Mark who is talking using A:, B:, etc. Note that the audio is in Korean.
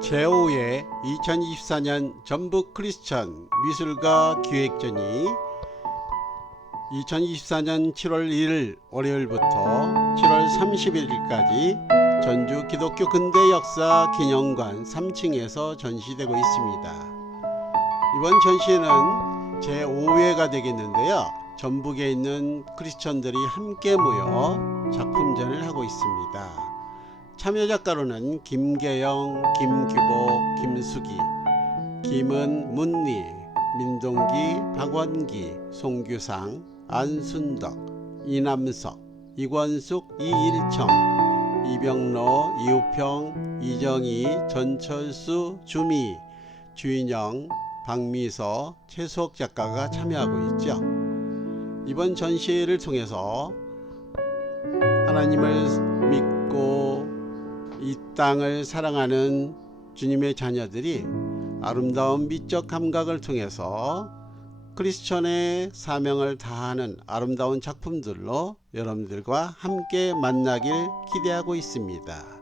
A: 제5회 2024년 전북 크리스천 미술가 기획전이 2024년 7월 1일 월요일부터 7월 31일까지 전주 기독교 근대 역사 기념관 3층에서 전시되고 있습니다. 이번 전시는 제5회가 되겠는데요. 전북에 있는 크리스천들이 함께 모여 작품전을 하고 있습니다. 참여 작가로는 김계영, 김규보, 김수기, 김은 문리, 민동기, 박원기, 송규상, 안순덕, 이남석, 이권숙, 이일청, 이병로, 이우평, 이정희, 전철수, 주미, 주인영, 박미서, 최수옥 작가가 참여하고 있죠. 이번 전시회를 통해서 하나님을 이 땅을 사랑하는 주님의 자녀들이 아름다운 미적 감각을 통해서 크리스천의 사명을 다하는 아름다운 작품들로 여러분들과 함께 만나길 기대하고 있습니다.